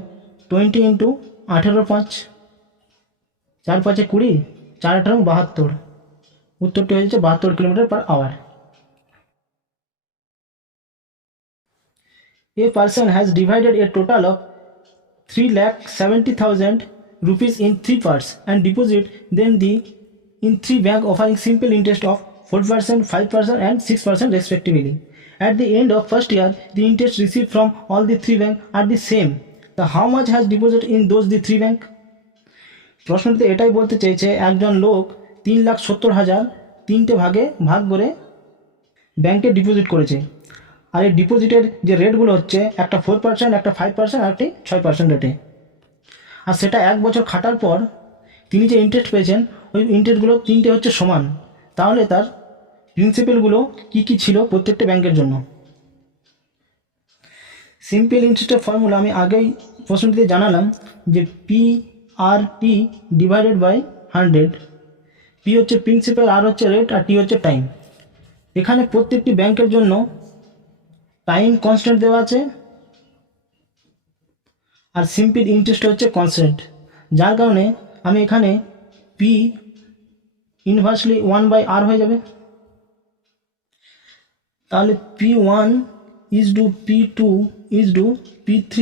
20 ইন্টু 18 5, 4 5 20, 4 18 72, উত্তরটি হয়ে যাচ্ছে 72 kilometre per hour. A person has divided a total of 3,70,000 rupees in 3 parts and deposit them in 3 banks offering simple interest of 4%, 5% and 6% respectively. At the end of first year, the interest received from all the 3 banks are the same. So how much has deposited in those the 3 banks? প্রশ্নটিতে এটাই বলতে চেয়েছে একজন লোক 3,70,000 তিনটে ভাগে ভাগ করে ব্যাংকে ডিপোজিট করেছে, আর এই ডিপোজিটের যে রেটগুলো হচ্ছে একটা 4%, একটা 5% আর একটি 6% রেটে। আর সেটা 1 বছর খাটার পর তিনি যে ইন্টারেস্ট পেয়েছেন ওই ইন্টারেস্টগুলো তিনটে হচ্ছে সমান, তাহলে তার প্রিন্সিপালগুলো কী কী ছিল প্রত্যেকটা ব্যাংকের জন্য। সিম্পল ইন্টারেস্টের ফর্মুলা আমি আগেই প্রশ্নটিতে জানালাম যে PRT ডিভাইডেড বাই 100। পি হচ্ছে প্রিন্সিপাল, আর হচ্ছে রেট, আর টি হচ্ছে টাইম। এখানে প্রত্যেকটি ব্যাংকের জন্য টাইম কনস্ট্যান্ট দেওয়া আছে আর সিম্পল ইন্টারেস্ট হচ্ছে কনস্ট্যান্ট, যার কারণে আমি এখানে পি ইনভার্সলি 1/r হয়ে যাবে। তাহলে P1 is to P2 is to P3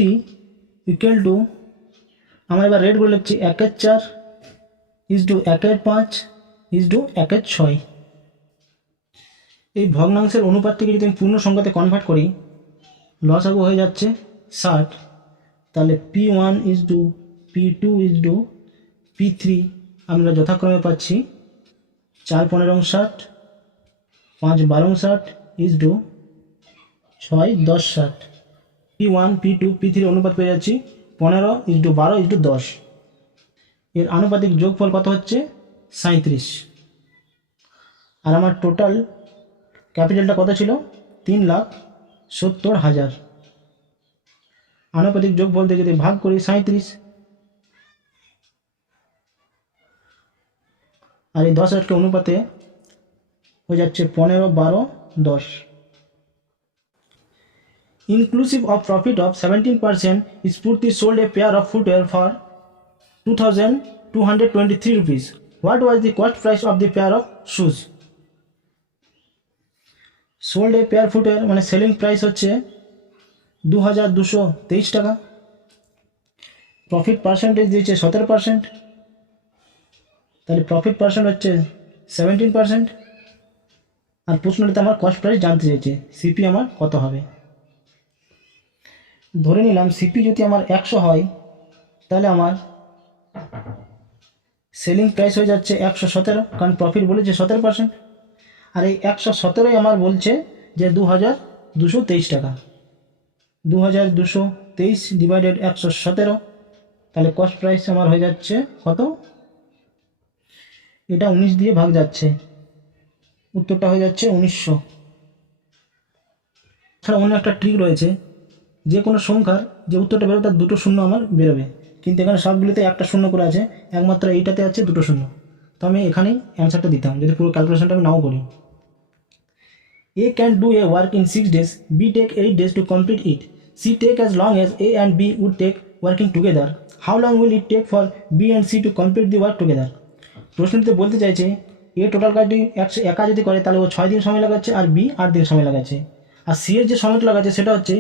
equal to, আমরা এবার রেটগুলো লিখছি 1/4 ইজ টু 1/5 ইজ টু 1/6। এই ভগ্নাংশের অনুপাতটিকে যদি আমি পূর্ণ সংখ্যাতে কনভার্ট করি, লসাগু হয়ে যাচ্ছে 60। তাহলে P1 is to P2 is to P3 আমরা যথাক্রমে পাচ্ছি 4 15 60, 5 12 60 is two 6 10 60। P1 P2 P3 অনুপাত পেয়ে যাচ্ছি 15 ইজ টু 12 ইজ টু 10। এর আনুপাতিক যোগফল কত হচ্ছে 37। আর আমার টোটাল ক্যাপিটালটা কত ছিল 3,70,000। আনুপাতিক যোগফল দিয়ে যদি ভাগ করি 37, আর এই 10,000কে অনুপাতে হয়ে যাচ্ছে 15 12 10। Inclusive of profit of 17%, Spurti sold a pair of footwear for 2,223 rupees. What was the cost price of the pair of shoes? Sold a pair footwear মানে সেলিং প্রাইস হচ্ছে 2,223 টাকা। প্রফিট পার্সেন্টেজ দিয়েছে 17%, তাহলে প্রফিট পার্সেন্ট হচ্ছে 17%। আর প্রশ্নটিতে আমার cost price জানতে চাইছে, CP আমার কত হবে। ধরে নিলাম সিপি যদি আমার 100 হয়, তাহলে আমার সেলিং প্রাইস হয়ে যাচ্ছে 117, কারণ প্রফিট বলেছে 17%। আর এই 117ই আমার বলছে যে 2,223 টাকা। 2,223 ডিভাইডেড 117, তাহলে কস্ট প্রাইস আমার হয়ে যাচ্ছে কত, এটা 19 দিয়ে ভাগ যাচ্ছে, উত্তরটা হয়ে যাচ্ছে 1900। এছাড়া অন্য একটা ট্রিক রয়েছে, যে কোনো সংখ্যার যে উত্তরটা বেরোবে তার দুটো শূন্য আমার বেরোবে, কিন্তু এখানে সবগুলিতে একটা শূন্য করে আছে, একমাত্র এইটাতে আছে দুটো শূন্য। তো আমি এখানেই অ্যান্সারটা দিতাম যদি পুরো ক্যালকুলেশনটা আমি নাও করি। A can do a work in 6 days, B take 8 days to complete it. C take as long as A and B would take working together. How long will it take for B and C to complete the work together? প্রশ্নটিতে বলতে চাইছে এ total কাজটি একা যদি করে তাহলে ও 6 দিন সময় লাগাচ্ছে, আর বি 8 দিন সময় লাগাচ্ছে। আর সি এর যে সময়টা লাগাচ্ছে সেটা হচ্ছে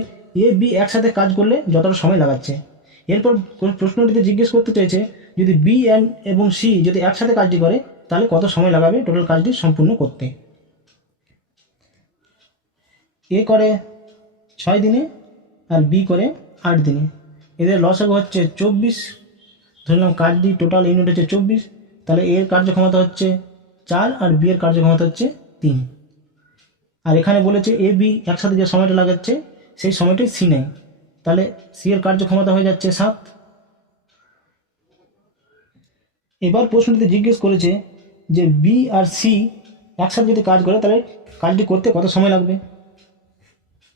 এ বি একসাথে কাজ করলে যতটা সময় লাগাচ্ছে। এরপর প্রশ্নটিতে জিজ্ঞেস করতে চাইছে যদি বি এবং সি যদি একসাথে কাজটি করে তাহলে কত সময় লাগাবে টোটাল কাজটি সম্পূর্ণ করতে। এ করে 6 দিনে আর বি করে 8 দিনে। এদের লসাগু হচ্ছে 24। ধরলাম কাজটি টোটাল ইউনিট হচ্ছে 24, তাহলে এর কার্যক্ষমতা হচ্ছে 4 আর বি এর কার্যক্ষমতা হচ্ছে 3। আর এখানে বলেছে এ বি একসাথে যে সময়টা লাগাচ্ছে সেই সময়টি সি নেয়, তাহলে সি এর কার্যক্ষমতা হয়ে যাচ্ছে 7। এবার প্রশ্নটিতে জিজ্ঞেস করেছে যে বি আর সি একসাথে যদি কাজ করে তাহলে কাজটি করতে কত সময় লাগবে।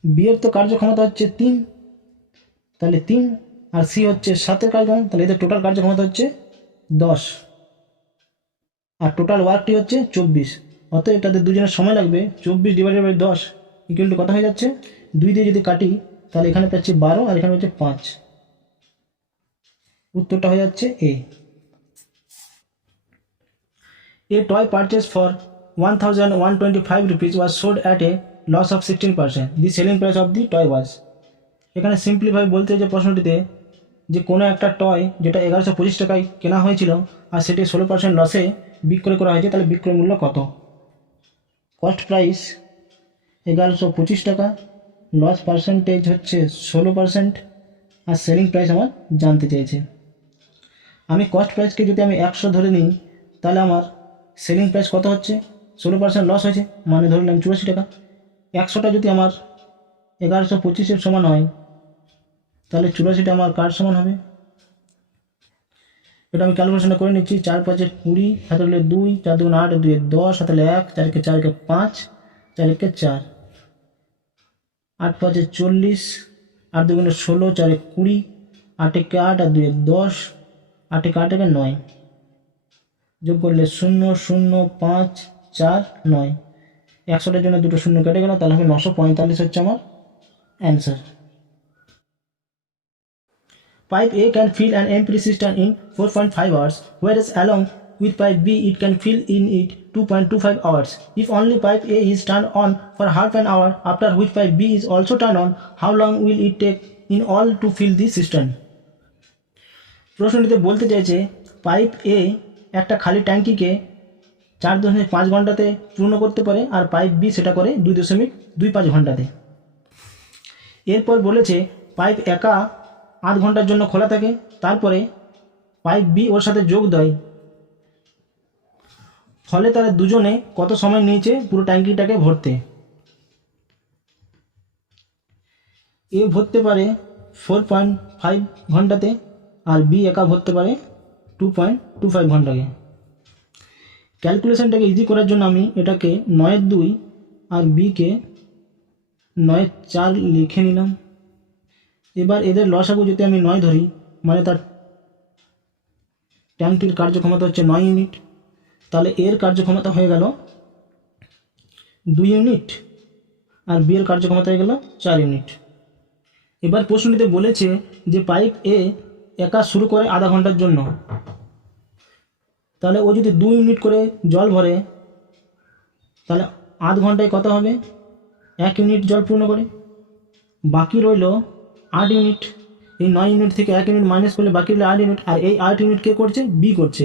বি এর তো কার্যক্ষমতা হচ্ছে 3, তাহলে 3 আর সি হচ্ছে 7-এর কার্যক্ষমতা, তাহলে এদের টোটাল কার্যক্ষমতা হচ্ছে 10 আর টোটাল ওয়ার্কটি হচ্ছে 24। অতএব তাদের দুজনের সময় লাগবে 24 ডিভাইডেড বাই 10 ইকুয়াল টু কত হয়ে যাচ্ছে, 2 দিয়ে যদি কাটি তাহলে এখানে পাচ্ছি 12 আর এখানে হচ্ছে 5। উত্তরটা হয়ে যাচ্ছে এ। A toy purchased for 1,125 rupees was sold at a loss of 16%. The selling price of the toy was. এখানে সিম্পলিভাবে বলতে যে প্রশ্নটিতে যে কোনো একটা টয় যেটা 1125 টাকায় কেনা হয়েছিল আর সেটি 16% লসে বিক্রয় করা হয়েছে, তাহলে বিক্রয় মূল্য কত। কস্ট প্রাইস 1125 টাকা, লস পার্সেন্টেজ হচ্ছে 16% আর সেলিং প্রাইস আমার জানতে চেয়েছে। আমি কস্ট প্রাইসকে যদি আমি 100 ধরে নিই তাহলে আমার সেলিং প্রাইস কত হচ্ছে, 16% লস হয়েছে মানে ধরলাম 84 টাকা। 100টা যদি আমার 1125-এর সমান হয় তাহলে 84টা আমার কার সমান হবে। এটা আমি ক্যালকুলেশনটা করে নিচ্ছি। 4 5 20, 7 হলে 2, 4 2 8, 2 10, 7 হলে 1, 4 4 5, 4 4, 8 5 40, 8 2 16, 4 20, 8 8 আর 2 10, 8 8 9, যোগ করলে 0 0 5 4 9, 100-এর জন্য দুটো শূন্য কেটে গেল, তাহলে হবে 945 হচ্ছে আমার answer. Pipe A can fill an empty cistern in 4.5 hours, whereas along with pipe B it can fill in it 2.25 hours. If only pipe A is turned on for half an hour, after which pipe B is also turned on, how long will it take in all to fill the cistern? প্রশ্নটিতে বলতে চাইছে pipe এ একটা খালি ট্যাঙ্কিকে 4.5 ঘন্টাতে পূর্ণ করতে পারে, আর pipe B সেটা করে 2.25 ঘন্টাতে। এরপর বলেছে পাইপ একা 8 ঘন্টার জন্য খোলা থাকে, তারপরে পাইপ বি ওর সাথে যোগ দেয়, ফলে তারা দুজনে কত সময় নিয়েছে পুরো ট্যাঙ্কিটাকে ভরতে। এ ভরতে পারে 4.5 ঘন্টাতে, আর বি একা ভরতে পারে 2.25 ঘন্টাকে। ক্যালকুলেশনটাকে ইজি করার জন্য আমি এটাকে 9-2 আর বিকে 9-4 লিখে নিলাম। এবার এদের লসাগু যদি আমি 9 ধরি, মানে তার ট্যাঙ্কটির কার্যক্ষমতা হচ্ছে 9 ইউনিট, তাহলে এর কার্যক্ষমতা হয়ে গেল 2 ইউনিট, আর বি এর কার্যক্ষমতা হয়ে গেল 4 ইউনিট। এবার প্রশ্নটিতে বলেছে যে পাইপ এ একা শুরু করে আধা ঘন্টার জন্য, তাহলে ও যদি 2 ইউনিট করে জল ভরে, তাহলে আধ ঘন্টায় কত হবে? 1 ইউনিট জল পূর্ণ করে, বাকি রইল 8 ইউনিট। এই 9 ইউনিট থেকে 1 ইউনিট মাইনাস করলে বাকি রইল 8 ইউনিট, আর এই 8 ইউনিট কে করছে? বি করছে।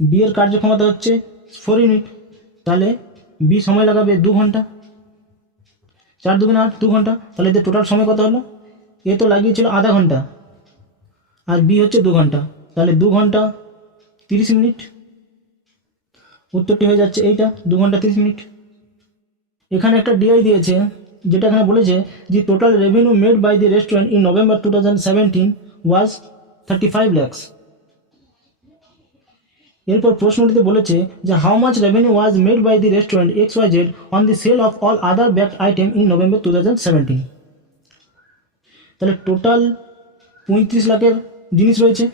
বি এর কার্যক্ষমতা হচ্ছে 4 ইউনিট, তাহলে বি সময় লাগাবে 2 ঘন্টা, 4 2 8, 2 ঘন্টা। তাহলে এদের টোটাল সময় কত হলো? এ তো লাগিয়েছিল আধা ঘন্টা, আর বি হচ্ছে 2 ঘন্টা, তাহলে 2 ঘন্টা 30 মিনিট। উত্তরটি হয়ে যাচ্ছে এইটা, 2 ঘন্টা 30 মিনিট। এখানে একটা ডিআই দিয়েছে, যেটা এখানে বলেছে যে total revenue made by the restaurant in November 2017 was 35 lakhs। এরপর প্রশ্নটিতে বলেছে যে how much revenue was made by the restaurant XYZ on the sale of all other baked item in November 2017। তাহলে টোটাল 35 লাখের জিনিস রয়েছে,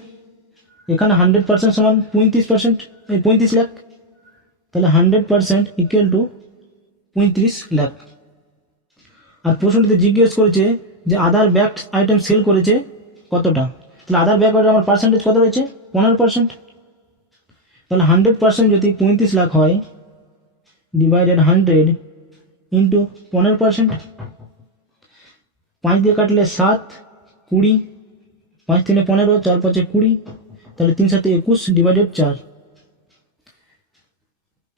এখানে 100% সমান 35%, এই 35 লাখ, তাহলে 100% ইকুয়াল টু 35 লাখ। আর প্রশ্নটিতে জিজ্ঞেস করেছে যে আদার ব্যাকড আইটেম সেল করেছে কতটা, তাহলে আদার ব্যাকড আমার পার্সেন্টেজ কত রয়েছে? 15%। তাহলে 100% যদি 35 লাখ হয়, ডিভাইডেড 100 ইন্টু 15%, 5 দিয়ে কাটলে 7, 20, 5 3 15, 4 5 20, তাহলে 3 7 21 ডিভাইডেড 4।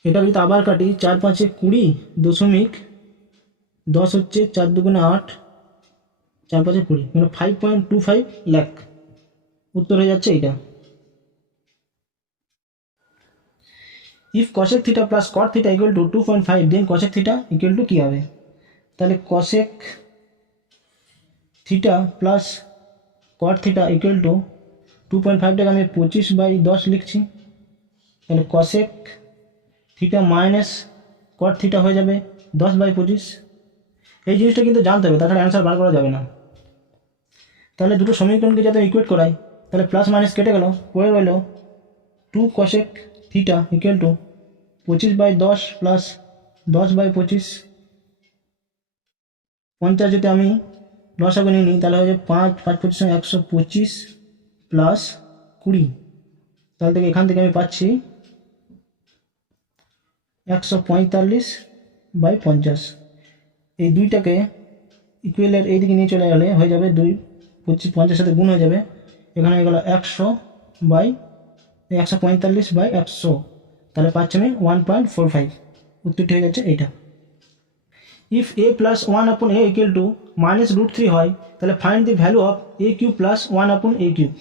এটা যদি আবার কাটি, 4 5 20 দশমিক 10 হচ্ছে 4 2 8, 4 5 20, মানে 5.25 লাখ। উত্তর হয়ে যাচ্ছে এইটা। If cosec theta plus cot theta equal to 2.5, then cosec theta equal to কী হবে? তাহলে cosec theta plus cot theta equal to 2.5টাকে আমি 25/10 লিখছি, তাহলে cosec theta minus cot theta হয়ে যাবে 10/25। এই জিনিসটা কিন্তু জানতে হবে, তাছাড়া অ্যান্সার বার করা যাবে না। তাহলে দুটো সমীকরণকে যাতে ইকুয়েট করাই, তাহলে প্লাস মাইনাস কেটে গেল, পড়ে রইল 2 cosec theta equal two 25/10 plus 10/25। 50 যদি আমি লসাগু নিয়ে নিই, তাহলে হয়ে যাবে 5 5 25 125 প্লাস 20, তাহলে থেকে এখান থেকে আমি পাচ্ছি 145/50। এই দুইটাকে ইকুয়ালের এই দিকে নিয়ে চলে গেলে হয়ে যাবে 2 25 50 সাথে গুণ হয়ে যাবে, এখানে হয়ে গেল 145/100, তাহলে পাচ্ছি আমি 1.45। উত্তরটি হয়ে যাচ্ছে এইটা। If a plus 1/a equal to -√3 হয়, তাহলে find the value of a cube plus 1/a cube.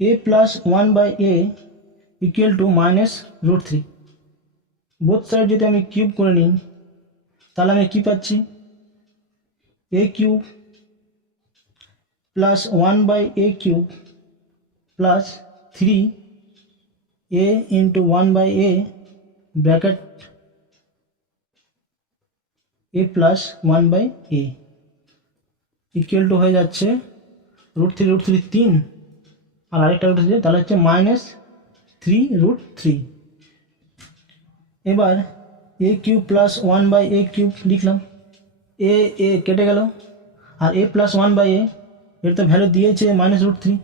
a plus 1/a equal to -√3, both side যদি আমি কিউব করে নিই, তাহলে আমি কী পাচ্ছি? a cube plus 1/a³ plus 3a into 1/a bracket a plus 1/a equal to হয়ে যাচ্ছে √3 3 আর আরেকটা রুট আছে, তাহলে হচ্ছে -3√3। এবার a³ প্লাস 1/a³ লিখলাম, এ কেটে গেল, আর a প্লাস 1/a এর তো ভ্যালু দিয়েছে -√3,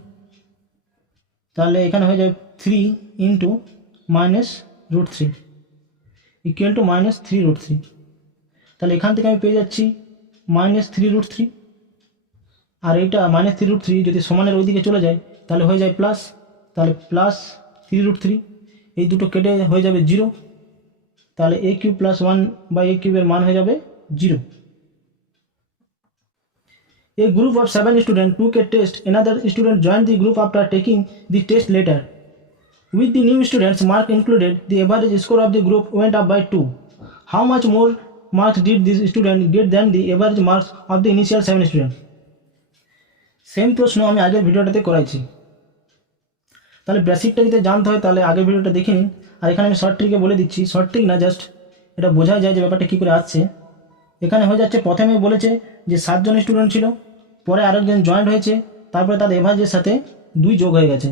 তাহলে এখানে হয়ে যাবে 3 ইন্টু -√3 ইকুয়াল টু -3√3। তাহলে এখান থেকে আমি পেয়ে যাচ্ছি -3√3, আর এইটা -3√3 যদি সমানের ওইদিকে চলে যায় তাহলে হয়ে যায় প্লাস, তাহলে +3√3, এই দুটো কেটে হয়ে যাবে 0, তাহলে a³ প্লাস 1/a³ এর মান হয়ে যাবে 0। A group of 7 students took a test. Another student joined the group after taking the test later. With the new students mark included, the average score of the group went up by 2. How much more marks did this student get than the average marks of the initial 7 students? Same প্রশ্ন আমি আগের ভিডিওটাতে করাইছি, তাহলে বেসিকটা যদি জানতে হয় তাহলে আগের ভিডিওটা দেখে নিন। আর এখানে আমি শর্ট ট্রিকে বলে দিচ্ছি, শর্ট ট্রিক না, জাস্ট এটা বোঝা যায় যে ব্যাপারটা কী করে আসছে। এখানে হয়ে যাচ্ছে, প্রথমে বলেছে যে 7 জন স্টুডেন্ট ছিল, পরে আরেকজন জয়েন্ট হয়েছে, তারপরে তাদের এভারেজের সাথে 2 যোগ হয়ে গেছে।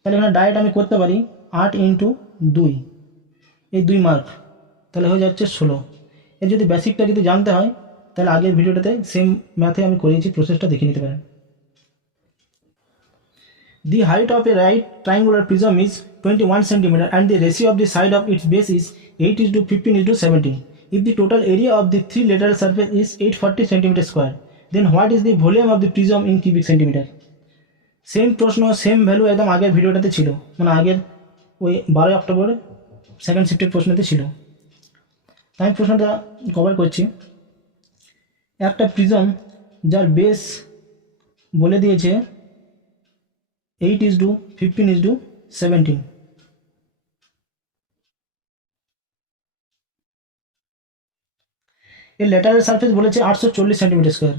তাহলে এখানে ডাইরেক্ট আমি করতে পারি 8 ইন্টু 2, এই 2 মার্ক, তাহলে হয়ে যাচ্ছে 16। এর যদি বেসিকটা যদি জানতে হয় তাহলে আগের ভিডিওটাতে সেম ম্যাথে আমি করিয়েছি, প্রসেসটা দেখে নিতে পারেন। The height of a right triangular prism is 21 cm and the ratio of the side of its base is 8:15:17. If the total area of the 3 lateral surface is 840 cm square, then what is the volume of the prism in cubic centimeter? Same প্রশ্ন, same value একদম আগের ভিডিওটাতে ছিল, মানে আগের ওই 12 October second শিফটের প্রশ্নতে ছিল। তাই আমি প্রশ্নটা কভার করছি। একটা প্রিজম যার বেস বলে দিয়েছে 8:15:17, এর ল্যাটারাল সারফেস বলেছে 840 সেন্টিমিটার স্কোয়ার,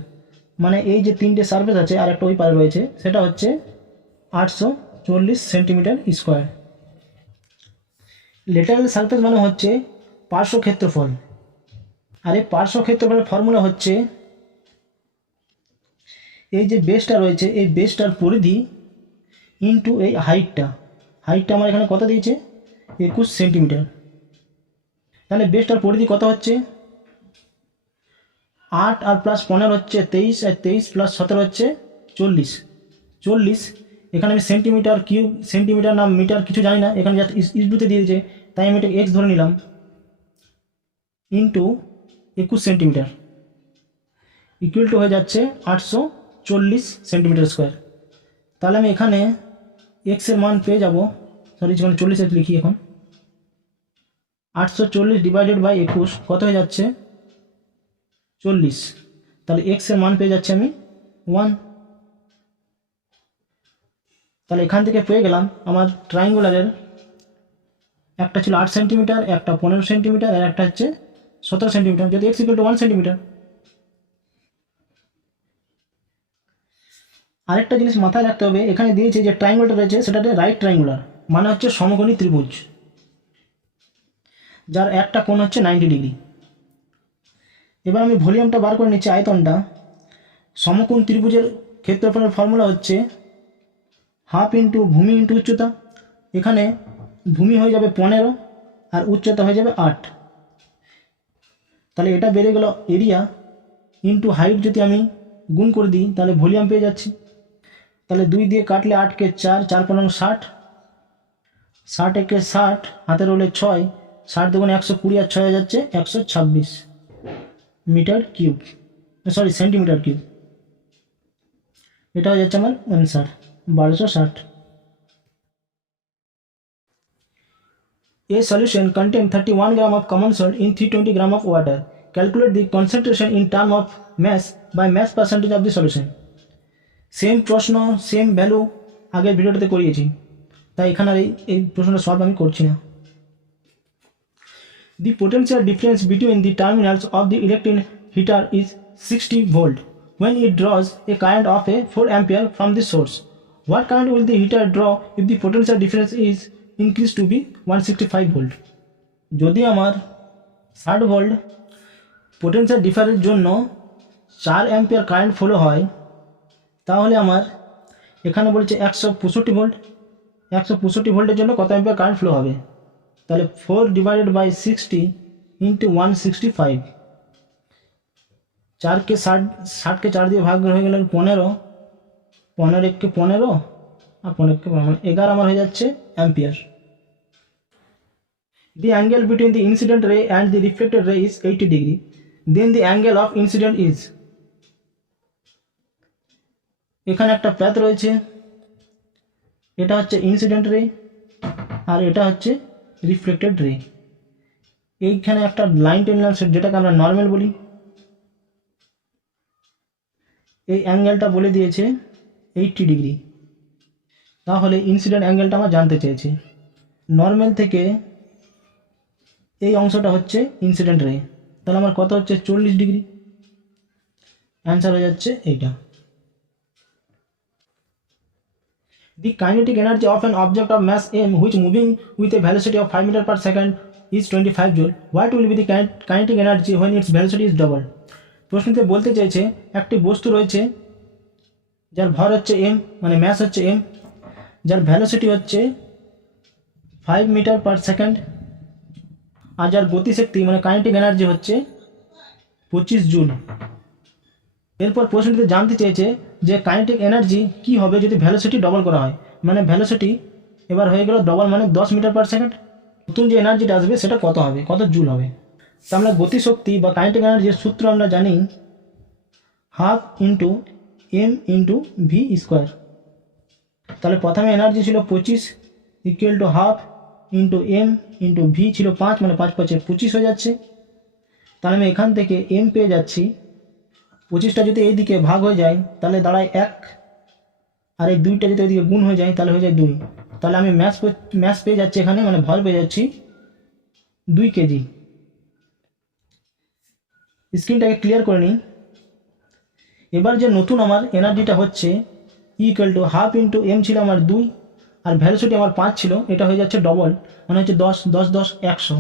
মানে এই যে 3টে সারফেস আছে আর একটা ওই পারে রয়েছে, সেটা হচ্ছে 840 সেন্টিমিটার স্কোয়ার। ল্যাটারাল সারফেস মানে হচ্ছে পার্শ্ব ক্ষেত্রফল, আর এই পার্শ্ব ক্ষেত্রফলের ফর্মুলা হচ্ছে এই যে বেসটা রয়েছে, এই বেসটার পরিধি ইন্টু এই হাইটটা আমার এখানে কত দিয়েছে 21 সেন্টিমিটার। তাহলে বেসটার পরিধি কত হচ্ছে 8 আর প্লাস 15 হচ্ছে 23, আর 23 প্লাস 17 হচ্ছে 40। এখানে আমি সেন্টিমিটার কিউব, সেন্টিমিটার না মিটার কিছু জানি না, এখানে জাস্ট ইসডুতে দিয়ে দিয়েছে, তাই আমি এটা এক্স ধরে নিলাম, ইন্টু 21 সেন্টিমিটার ইকুয়াল টু হয়ে যাচ্ছে 840 সেন্টিমিটার স্কোয়ার। তাহলে আমি এখানে এক্সের মান পেয়ে যাব, সরি যেখানে 40 লিখি এখন, 840 ডিভাইডেড বাই 21 কত হয়ে যাচ্ছে 40, তাহলে এক্সের মান পেয়ে যাচ্ছে আমি 1। তাহলে এখান থেকে পেয়ে গেলাম আমার ট্রাইঙ্গুলারের একটা ছিল 8 সেন্টিমিটার, একটা 15 সেন্টিমিটার, আর একটা হচ্ছে 17 সেন্টিমিটার, যদি এক্স ইকুয়াল টু 1 সেন্টিমিটার। আরেকটা জিনিস মাথায় রাখতে হবে, এখানে দিয়েছে যে ট্রাইঙ্গুলারটা রয়েছে সেটাতে রাইট ট্রাইঙ্গুলার, মানে হচ্ছে সমকোণী ত্রিভুজ যার একটা কোণ হচ্ছে 90 ডিগ্রি। এবার আমি ভলিউমটা বার করে নিচ্ছি, আয়তনটা। সমকোণ ত্রিভুজের ক্ষেত্রফলের ফর্মুলা হচ্ছে হাফ ইন্টু ভূমি ইন্টু উচ্চতা। এখানে ভূমি হয়ে যাবে 15 আর উচ্চতা হয়ে যাবে 8, তাহলে এটা বেড়ে গেল এরিয়া ইন্টু হাইট, যদি আমি গুণ করে দিই তাহলে ভলিউম পেয়ে যাচ্ছি। তাহলে 2 দিয়ে কাটলে 8কে 4, 4 × 60, 60 একে 60, হাতে রইলে 6, 60 × 120 আর 6 হয়ে যাচ্ছে 126 metre cube, sorry centimetre cube. এটা হয়ে যাচ্ছে আমার answer 1260। A solution contains 31 gram of common salt in 320 gram of water. Calculate the concentration in term of mass by mass percentage of the solution. Same প্রশ্ন, same value আগের ভিডিওটাতে করিয়েছি, তাই এখানে আর এই প্রশ্নটা সলভ আমি করছি না। The potential difference between the terminals of the electric heater is 60 volt. when it draws a current of a 4 ampere from the source. What current will the heater draw if the potential difference is increased to be 165 volt? যদি আমার 60 volt potential ডিফারেন্সের জন্য 4 ampere current flow হয়, তাহলে আমার এখানে বলছে 165 volt, 165 ভোল্টের জন্য কত অ্যাম্পিয়ার কারেন্ট ফ্লো হবে? তাহলে 4/60 ইন্টু 165, 4কে 60কে 4 দিয়ে ভাগ হয়ে গেল 15, 15 15 আর 15 মানে 11 আমার হয়ে যাচ্ছে ampere. The angle between the incident ray and the reflected ray is 80 degree. Then the angle of incident is, এখানে একটা প্যাথ রয়েছে, এটা হচ্ছে ইনসিডেন্ট রে আর এটা হচ্ছে রিফ্লেক্টেড রে। এইখানে একটা লাইন টেনলাম যেটাকে আমরা নর্মাল বলি, এই অ্যাঙ্গেলটা বলে দিয়েছে 80 ডিগ্রি। তাহলে ইনসিডেন্ট অ্যাঙ্গেলটা আমার জানতে চেয়েছে। নর্মাল থেকে এই অংশটা হচ্ছে ইনসিডেন্ট রে, তাহলে আমার কত হচ্ছে 40 ডিগ্রি। অ্যান্সার হয়ে যাচ্ছে এইটা। The kinetic energy of an object of mass m which moving with a velocity of 5 meter per second is 25 joule. What will be the kinetic energy when its velocity is double? প্রশ্নতে বলতে চাইছে একটি বস্তু রয়েছে যার ভর হচ্ছে m, মানে mass হচ্ছে m, যার ভ্যালোসিটি হচ্ছে 5 মিটার পার সেকেন্ড, আর যার গতিশক্তি মানে কাইনেটিক এনার্জি হচ্ছে 25 জুল। এরপর প্রশ্নটিতে জানতে চেয়েছে যে কাইনেটিক এনার্জি কি হবে যদি ভ্যালোসিটি ডবল করা হয়, মানে ভ্যালোসিটি এবার হয়ে গেল ডবল মানে 10 মিটার পার সেকেন্ড, নতুন যে এনার্জিটা আসবে সেটা কত হবে, কত জুল হবে। তো আমরা গতিশক্তি বা কাইনেটিক এনার্জির সূত্র আমরা জানি 1/2 into m into V square. তাহলে প্রথমে এনার্জি ছিল 25 equal to 1/2 into m into V ছিল 5, মানে 5 5 25 হয়ে যাচ্ছে। তাহলে আমি এখান থেকে m পেয়ে যাচ্ছি, 25টা যদি এই দিকে ভাগ হয়ে যায় তাহলে দাঁড়ায় 1, আর এই 2টা যদি এইদিকে গুণ হয়ে যায় তাহলে হয়ে যায় 2। তাহলে আমি ম্যাস পেয়ে যাচ্ছি এখানে, মানে ভর পেয়ে যাচ্ছি 2 কেজি। স্ক্রিনটাকে ক্লিয়ার করে নিই। এবার যে নতুন আমার এনার্জিটা হচ্ছে ইকুয়াল টু 1/2 ইন্টু m ছিল আমার 2, আর ভ্যালোসিটি আমার 5 ছিল, এটা হয়ে যাচ্ছে ডবল মানে হচ্ছে 10 10 10 100।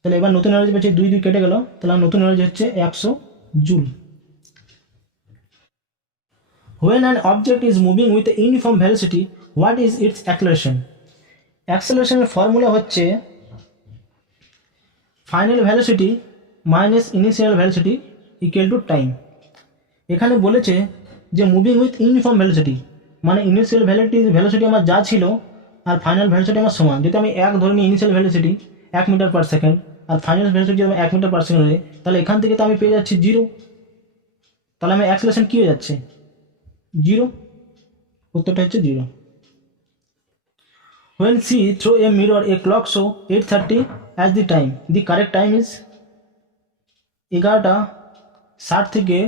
তাহলে এবার নতুন এনার্জি পেয়েছে 2 2 কেটে গেল, তাহলে নতুন এনার্জি হচ্ছে 100 joule. When an object is moving with a uniform velocity, what is its acceleration? Acceleration এর ফর্মুলা হচ্ছে final velocity minus initial velocity equal to time. এখানে বলেছে যে মুভিং উইথ ইউনিফর্ম ভ্যালোসিটি, মানে ইনিশিয়াল ভ্যালোসিটি আমার যা ছিল আর ফাইনাল ভ্যালোসিটি আমার সমান। যদি আমি 1 ধরে নিই initial velocity 1 metre per second, আর ফাইনাল ভ্যালোসিটি যদি আমি 1 মিটার পার সেকেন্ড হয়, তাহলে এখান থেকে তো আমি পেয়ে যাচ্ছি 0। তাহলে আমার অ্যাক্সেলারেশন কী হয়ে যাচ্ছে 0, উত্তরটা হচ্ছে 0। When C throw a mirror a clock show 8:30 as the time, the correct time is 11:60 থেকে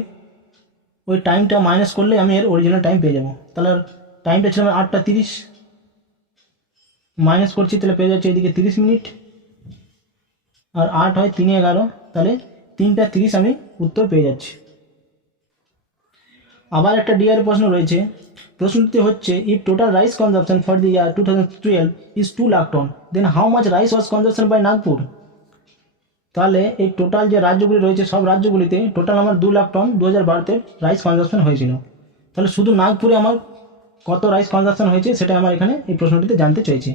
ওই টাইমটা মাইনাস করলে আমি এর অরিজিনাল টাইম পেয়ে যাবো। তাহলে টাইমটা ছিল আমার 8:30, মাইনাস করছি তাহলে পেয়ে যাচ্ছে এদিকে 30 মিনিট, আর 8 হয় 3 11, তাহলে 3:30 আমি উত্তর পেয়ে যাচ্ছি। আবার একটা ডিআর প্রশ্ন রয়েছে। প্রশ্নটি হচ্ছে if total rice consumption for the year 2012 is 2 lakh ton, then how much rice was consumption by Nagpur. তাহলে এই টোটাল যে রাজ্যগুলি রয়েছে সব রাজ্যগুলিতে টোটাল আমার 2 লাখ টন 2012-তে রাইস কনজাম্পশন হয়েছিল। তাহলে শুধু নাগপুরে আমার কত রাইস কনজাম্পশন হয়েছে সেটা আমার এখানে এই প্রশ্নটিতে জানতে চাইছে।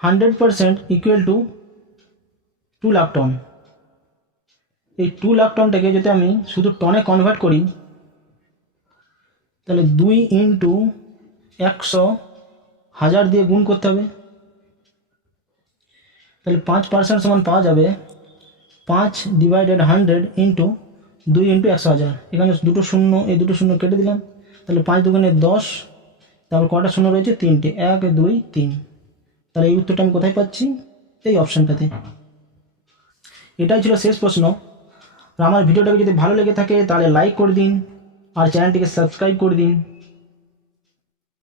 100% ইকুয়াল টু 2 লাখ টন। এই 2 লাখ টনটাকে যদি আমি শুধু টনে কনভার্ট করি তাহলে 2 ইন্টু 100,000 দিয়ে গুণ করতে হবে, তাহলে 5% সমান পাওয়া যাবে 5/100 ইন্টু 2 ইন্টু 100,000। এখানে দুটো শূন্য, এই দুটো শূন্য কেটে দিলাম, তাহলে 5 দুগুণে 10, তারপর কটা শূন্য রয়েছে 3টে, 1 2 3। তাহলে এই উত্তরটা আমি কোথায় পাচ্ছি, এই অপশানটাতে। এটাই ছিল শেষ প্রশ্ন। আমার ভিডিওটাকে যদি ভালো লেগে থাকে তাহলে লাইক করে দিন আর চ্যানেলটিকে সাবস্ক্রাইব করে দিন।